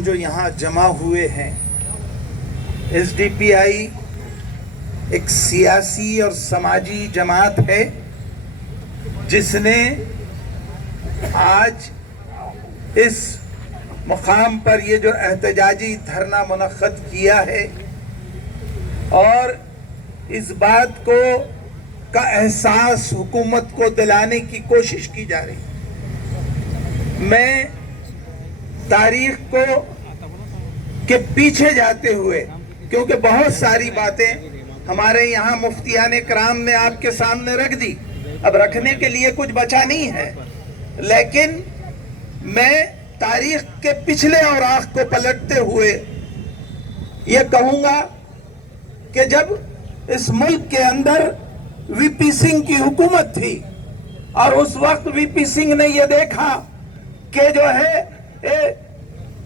تمام جو یہاں جمع ہوئے ہیں، ایس ڈی پی آئی ایک سیاسی اور سماجی جماعت ہے جس نے آج اس مقام پر یہ جو احتجاجی دھرنا منعقد کیا ہے اور اس بات کا احساس حکومت کو دلانے کی کوشش کی جا رہی ہے۔ میں تاریخ کے پیچھے جاتے ہوئے، کیونکہ بہت ساری باتیں ہمارے یہاں مفتیان کرام نے آپ کے سامنے رکھ دی، اب رکھنے کے لیے کچھ بچا نہیں ہے، لیکن میں تاریخ کے پچھلے اوراق کو پلٹتے ہوئے یہ کہوں گا کہ جب اس ملک کے اندر وی پی سنگھ کی حکومت تھی اور اس وقت وی پی سنگھ نے یہ دیکھا کہ جو ہے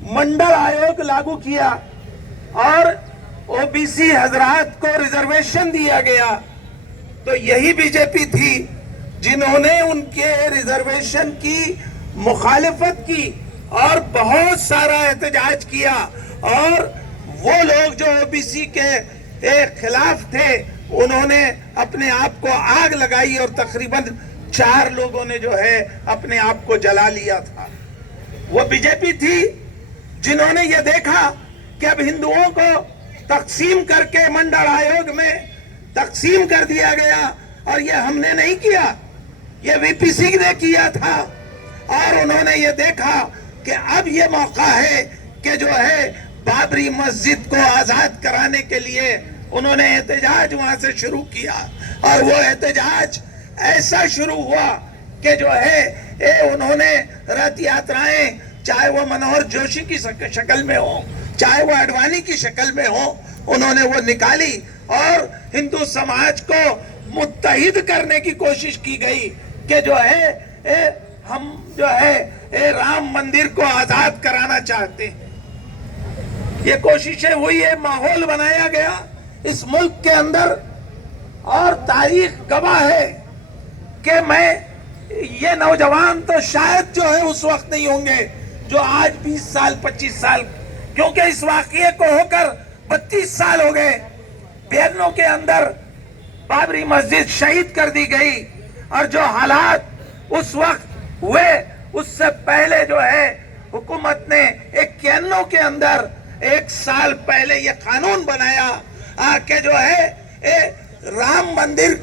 منڈل آیوگ لاگو کیا اور او بی سی حضرات کو ریزرویشن دیا گیا، تو یہی بی جے پی تھی جنہوں نے ان کے ریزرویشن کی مخالفت کی اور بہت سارا احتجاج کیا، اور وہ لوگ جو او بی سی کے خلاف تھے انہوں نے اپنے آپ کو آگ لگائی اور تقریباً 4 لوگوں نے جو ہے اپنے آپ کو جلا لیا تھا۔ وہ بی جے پی تھی جنہوں نے یہ دیکھا کہ اب ہندوؤں کو تقسیم کر کے منڈل آیوگ میں تقسیم کر دیا گیا، اور یہ ہم نے نہیں کیا، یہ وی پی سنگھ نے کیا تھا، اور انہوں نے یہ دیکھا کہ اب یہ موقع ہے کہ جو ہے بابری مسجد کو آزاد کرانے کے لیے انہوں نے احتجاج وہاں سے شروع کیا، اور وہ احتجاج ایسا شروع ہوا کہ جو ہے انہوں نے رتھ یاترائیں، چاہے وہ منوہر جوشی کی شکل میں ہو، چاہے وہ اڈوانی کی شکل میں ہو، انہوں نے وہ نکالی اور ہندو سماج کو متحد کرنے کی کوشش کی گئی کہ جو ہے ہم جو ہے رام مندر کو آزاد کرانا چاہتے ہیں۔ یہ کوششیں ہوئی ہے، ماحول بنایا گیا اس ملک کے اندر، اور تاریخ گواہ ہے کہ یہ نوجوان تو شاید جو ہے اس وقت نہیں ہوں گے جو آج 20 سال 25 سال، کیونکہ اس واقعے کو ہو کر 32 سال ہو گئے۔ 92 کے اندر بابری مسجد شہید کر دی گئی، اور جو حالات اس وقت ہوئے اس سے پہلے جو ہے حکومت نے 91 کے اندر 1 سال پہلے یہ قانون بنایا کہ جو ہے رام مندر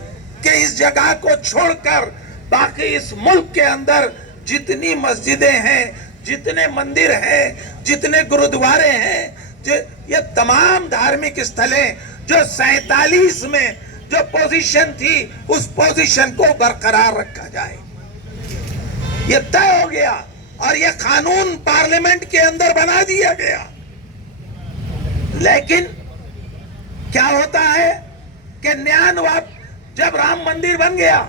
کے اس جگہ کو چھوڑ کر باقی اس ملک کے اندر جتنی مسجدیں ہیں، جتنے مندر ہیں، جتنے گرودوارے ہیں، یہ تمام دھارمک استھلیں جو 47 میں جو پوزیشن تھی اس پوزیشن کو برقرار رکھا جائے، یہ طے ہو گیا، اور یہ قانون پارلیمنٹ کے اندر بنا دیا گیا۔ لیکن کیا ہوتا ہے کہ 99 جب رام مندر بن گیا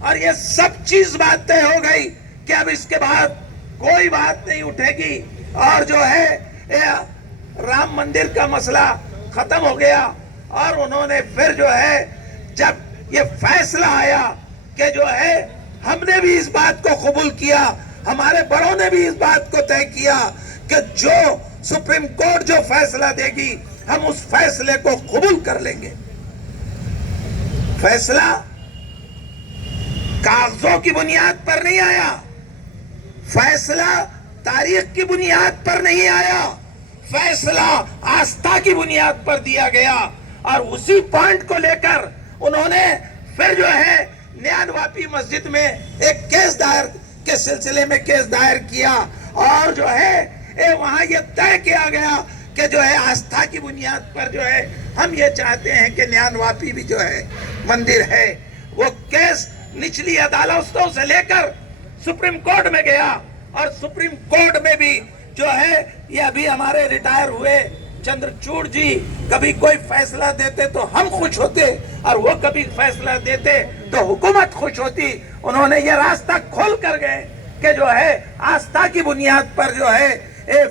اور یہ سب چیز بات طے ہو گئی کہ اب اس کے بعد کوئی بات نہیں اٹھے گی، اور جو ہے رام مندر کا مسئلہ ختم ہو گیا، اور انہوں نے پھر جو ہے جب یہ فیصلہ آیا کہ جو ہے ہم نے بھی اس بات کو قبول کیا، ہمارے بڑوں نے بھی اس بات کو طے کیا کہ جو سپریم کورٹ جو فیصلہ دے گی ہم اس فیصلے کو قبول کر لیں گے۔ فیصلہ کاغذوں کی بنیاد پر نہیں آیا، فیصلہ تاریخ کی بنیاد پر نہیں آیا، فیصلہ آستھا کی بنیاد پر دیا گیا، اور اسی پوائنٹ کو لے کر انہوں نے پھر جو ہے نیان واپی مسجد میں ایک کیس دائر کے سلسلے میں کیس دائر کیا، اور جو ہے وہاں یہ طے کیا گیا کہ جو ہے آستھا کی بنیاد پر جو ہے ہم یہ چاہتے ہیں کہ نیان واپی بھی جو ہے مندر ہے۔ وہ کیس نچلی عدالتوں سے لے کر سپریم کورٹ میں گیا، اور سپریم کورٹ میں بھی جو ہے یہ ابھی ہمارے ریٹائر ہوئے چندرچوڑ جی کبھی کوئی فیصلہ دیتے تو ہم خوش ہوتے، اور وہ کبھی فیصلہ دیتے تو حکومت خوش ہوتی۔ انہوں نے یہ راستہ کھول کر گئے کہ جو ہے آستھا کی بنیاد پر جو ہے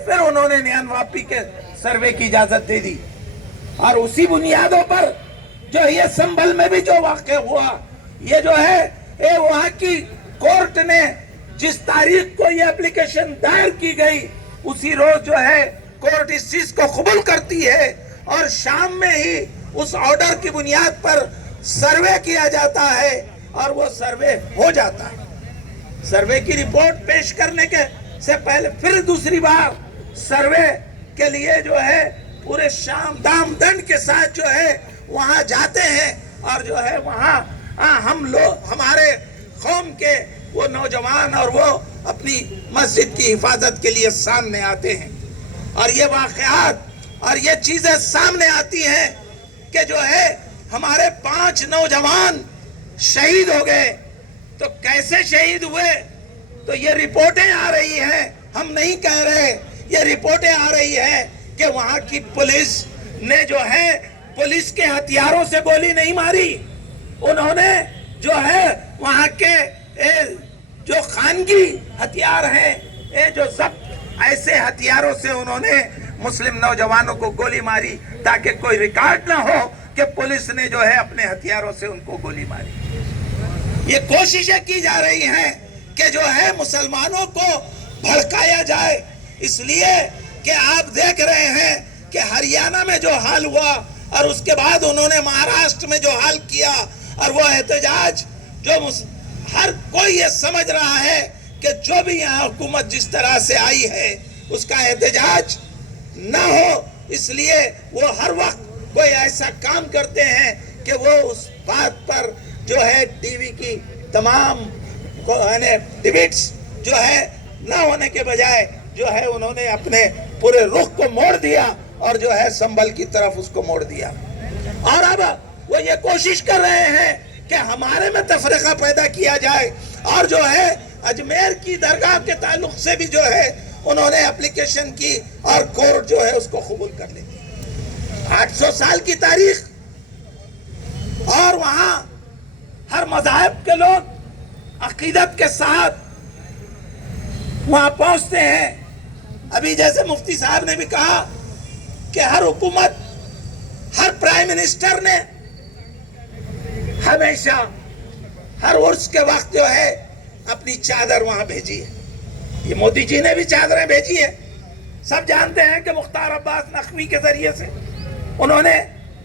پھر انہوں نے نیان واپی کے سروے کی اجازت دے دی، اور اسی بنیادوں پر جو یہ سنبھل میں بھی جو واقع ہوا، یہ جو ہے وہاں کی کورٹ نے جس تاریخ کو یہ اپلیکیشن دائر کی گئی اسی روز جو ہے کورٹ اس چیز کو قبول کرتی ہے اور شام میں ہی اس آرڈر کی بنیاد پر سروے کیا جاتا ہے اور وہ سروے ہو جاتا ہے. سروے کی رپورٹ پیش کرنے کے سے پہلے پھر دوسری بار سروے کے لیے جو ہے پورے شام دام دنڈ کے ساتھ جو ہے وہاں جاتے ہیں اور جو ہے وہاں ہم لوگ ہمارے قوم کے وہ نوجوان اور وہ اپنی مسجد کی حفاظت کے لیے سامنے آتے ہیں. اور یہ واقعات اور یہ چیزیں سامنے آتی ہیں کہ جو ہے ہمارے 5 نوجوان شہید ہو گئے. تو کیسے شہید ہوئے؟ تو یہ رپورٹیں آ رہی ہیں، ہم نہیں کہہ رہے، یہ رپورٹیں آ رہی ہیں کہ وہاں کی پولیس نے جو ہے پولیس کے ہتھیاروں سے گولی نہیں ماری. انہوں نے جو ہے وہاں کے جو خانگی ہتھیار ہیں جو ضبط ایسے ہتھیاروں سے انہوں نے مسلم نوجوانوں کو گولی ماری تاکہ کوئی ریکارڈ نہ ہو کہ پولیس نے جو ہے اپنے ہتھیاروں سے ان کو گولی ماری. یہ کوششیں کی جا رہی ہیں کہ جو ہے مسلمانوں کو بھڑکایا جائے، اس لیے کہ آپ دیکھ رہے ہیں کہ ہریانہ میں جو حال ہوا اور اس کے بعد انہوں نے مہاراشٹر میں جو حال کیا اور وہ احتجاج جو ہر کوئی یہ سمجھ رہا ہے کہ جو بھی یہاں حکومت جس طرح سے آئی ہے اس کا احتجاج نہ ہو، اس لیے وہ ہر وقت کوئی ایسا کام کرتے ہیں کہ وہ اس بات پر جو ہے ٹی وی کی تمام ڈیبیٹس جو ہے نہ ہونے کے بجائے جو ہے انہوں نے اپنے پورے رخ کو موڑ دیا اور جو ہے سنبل کی طرف اس کو موڑ دیا. اور اب وہ یہ کوشش کر رہے ہیں کہ ہمارے میں تفرقہ پیدا کیا جائے اور جو ہے اجمیر کی درگاہ کے تعلق سے بھی جو ہے انہوں نے اپلیکیشن کی اور کورٹ جو ہے اس کو قبول کر لی. 800 سال کی تاریخ اور وہاں ہر مذاہب کے لوگ عقیدت کے ساتھ وہاں پہنچتے ہیں. ابھی جیسے مفتی صاحب نے بھی کہا کہ ہر حکومت ہر پرائم منسٹر نے ہمیشہ ہر عرس کے وقت جو ہے اپنی چادر وہاں بھیجی ہے. یہ مودی جی نے بھی چادریں بھیجی ہیں. سب جانتے ہیں کہ مختار عباس نقوی کے ذریعے سے انہوں نے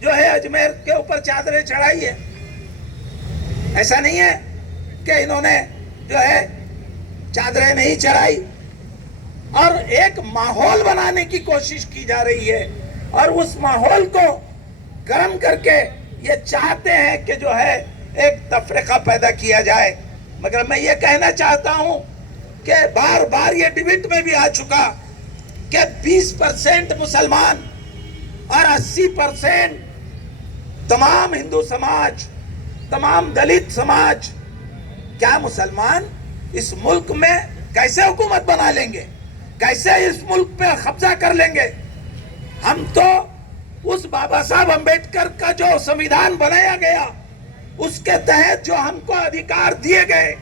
جو ہے اجمیر کے اوپر چادریں چڑھائی ہے. ایسا نہیں ہے کہ انہوں نے جو ہے چادریں نہیں چڑھائی. اور ایک ماحول بنانے کی کوشش کی جا رہی ہے اور اس ماحول کو گرم کر کے یہ چاہتے ہیں کہ جو ہے ایک تفرقہ پیدا کیا جائے. مگر میں یہ کہنا چاہتا ہوں کہ بار بار یہ ڈیبیٹ میں بھی آ چکا کہ 20% مسلمان اور 80% تمام ہندو سماج، تمام دلت سماج، کیا مسلمان اس ملک میں کیسے حکومت بنا لیں گے؟ کیسے اس ملک پہ قبضہ کر لیں گے؟ ہم تو اس بابا صاحب امبیڈکر کا جو سمویدھان بنایا گیا اس کے تحت جو ہم کو ادھیکار دیے گئے،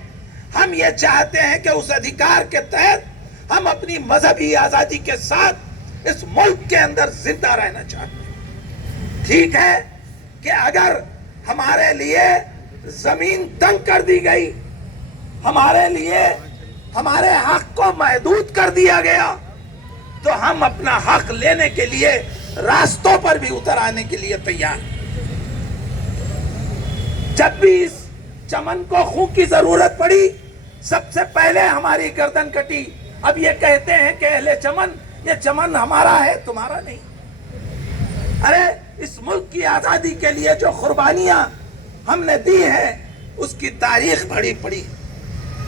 ہم یہ چاہتے ہیں کہ اس ادھیکار کے تحت ہم اپنی مذہبی آزادی کے ساتھ اس ملک کے اندر زندہ رہنا چاہتے ہیں. ٹھیک ہے کہ اگر ہمارے لیے زمین تنگ کر دی گئی، ہمارے لیے ہمارے حق کو محدود کر دیا گیا، تو ہم اپنا حق لینے کے لیے راستوں پر بھی اتر آنے کے لیے تیار. جب بھی اس چمن کو خون کی ضرورت پڑی سب سے پہلے ہماری گردن کٹی. اب یہ کہتے ہیں کہ اہل چمن، یہ چمن ہمارا ہے تمہارا نہیں. ارے اس ملک کی آزادی کے لیے جو قربانیاں ہم نے دی ہیں اس کی تاریخ بڑی پڑی.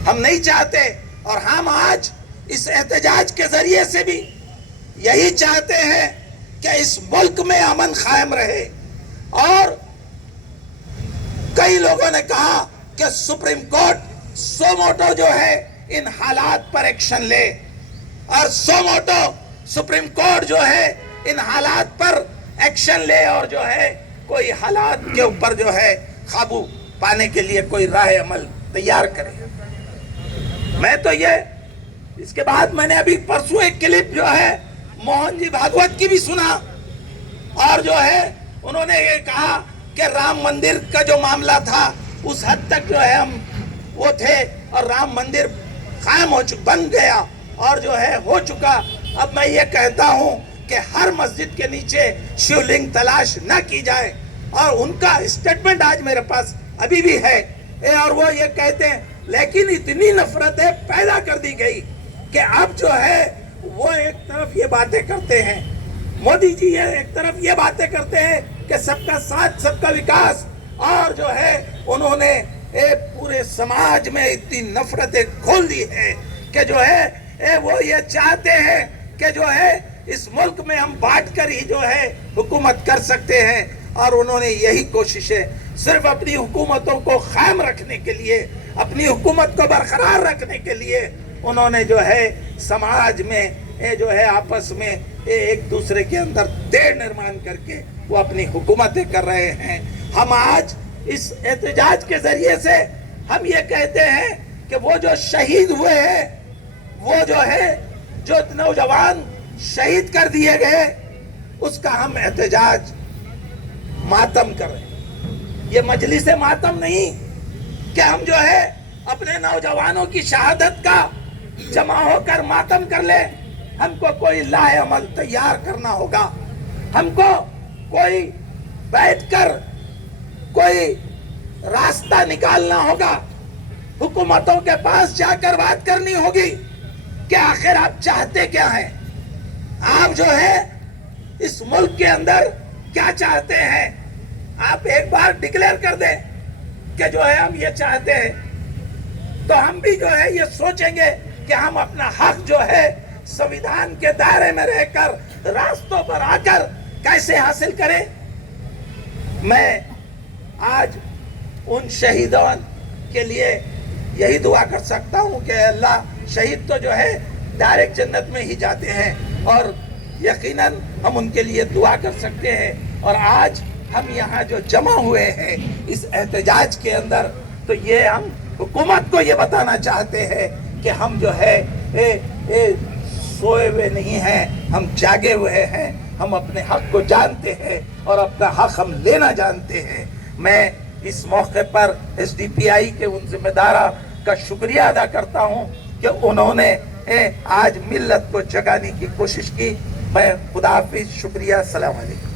ہم نہیں چاہتے اور ہم آج اس احتجاج کے ذریعے سے بھی یہی چاہتے ہیں کہ اس ملک میں امن قائم رہے. اور کئی لوگوں نے کہا کہ سپریم کورٹ سو موٹو جو ہے ان حالات پر ایکشن لے، اور سو موٹو سپریم کورٹ جو ہے ان حالات پر ایکشن لے اور جو ہے کوئی حالات کے اوپر جو ہے قابو پانے کے لیے کوئی راہ عمل تیار کرے. میں تو یہ اس کے بعد میں نے ابھی پرسوں ایک کلپ جو ہے موہن جی بھاگوت کی بھی سنا، اور جو ہے انہوں نے یہ کہا کہ رام مندر کا جو معاملہ تھا اس حد تک جو ہے ہم وہ تھے اور رام مندر قائم بن گیا اور جو ہے ہو چکا. اب میں یہ کہتا ہوں کہ ہر مسجد کے نیچے شیولنگ تلاش نہ کی جائے. اور ان کا اسٹیٹمنٹ آج میرے پاس ابھی بھی ہے, اور وہ یہ کہتے ہیں لیکن اتنی نفرتیں پیدا کر دی گئی کہ اب جو ہے وہ ایک طرف یہ باتیں کرتے ہیں, مودی جی ایک طرف یہ باتیں کرتے ہیں کہ سب کا ساتھ سب کا وکاس, اور جو ہے انہوں نے پورے سماج میں اتنی نفرتیں کھول دی ہیں کہ جو ہے وہ یہ چاہتے ہیں کہ جو ہے اس ملک میں ہم بانٹ کر ہی جو ہے حکومت کر سکتے ہیں. اور انہوں نے یہی کوششیں صرف اپنی حکومتوں کو قائم رکھنے کے لیے, اپنی حکومت کو برقرار رکھنے کے لیے انہوں نے جو ہے سماج میں جو ہے آپس میں ایک دوسرے کے اندر تیڑ نرمان کر کے وہ اپنی حکومتیں کر رہے ہیں. ہم آج اس احتجاج کے ذریعے سے ہم یہ کہتے ہیں کہ وہ جو شہید ہوئے ہیں, وہ جو ہے جو نوجوان شہید کر دیے گئے, اس کا ہم احتجاج ماتم کر رہے ہیں. یہ مجلس ماتم نہیں کہ ہم جو ہے اپنے نوجوانوں کی شہادت کا جمع ہو کر ماتم کر لیں. ہم کو کوئی لاہ عمل تیار کرنا ہوگا, ہم کو کوئی بیٹھ کر کوئی راستہ نکالنا ہوگا, حکومتوں کے پاس جا کر بات کرنی ہوگی کہ آخر آپ چاہتے کیا ہیں, آپ جو ہے اس ملک کے اندر کیا چاہتے ہیں. آپ ایک بار ڈکلیئر کر دیں کہ جو ہے ہم یہ چاہتے ہیں, تو ہم بھی جو ہے یہ سوچیں گے کہ ہم اپنا حق جو ہے سنویدھان کے دائرے میں رہ کر راستوں پر آ کر کیسے حاصل کریں. میں آج ان شہیدوں کے لیے یہی دعا کر سکتا ہوں کہ اللہ, شہید تو جو ہے ڈائریکٹ جنت میں ہی جاتے ہیں, اور یقیناً ہم ان کے لیے دعا کر سکتے ہیں. اور آج ہم یہاں جو جمع ہوئے ہیں اس احتجاج کے اندر, تو یہ ہم حکومت کو یہ بتانا چاہتے ہیں کہ ہم جو ہے سوئے ہوئے نہیں ہیں, ہم جاگے ہوئے ہیں, ہم اپنے حق کو جانتے ہیں اور اپنا حق ہم لینا جانتے ہیں. میں اس موقع پر ایس ڈی پی آئی کے ان ذمہ دارہ کا شکریہ ادا کرتا ہوں کہ انہوں نے آج ملت کو جگانے کی کوشش کی. میں خدا حافظ, شکریہ, السلام علیکم.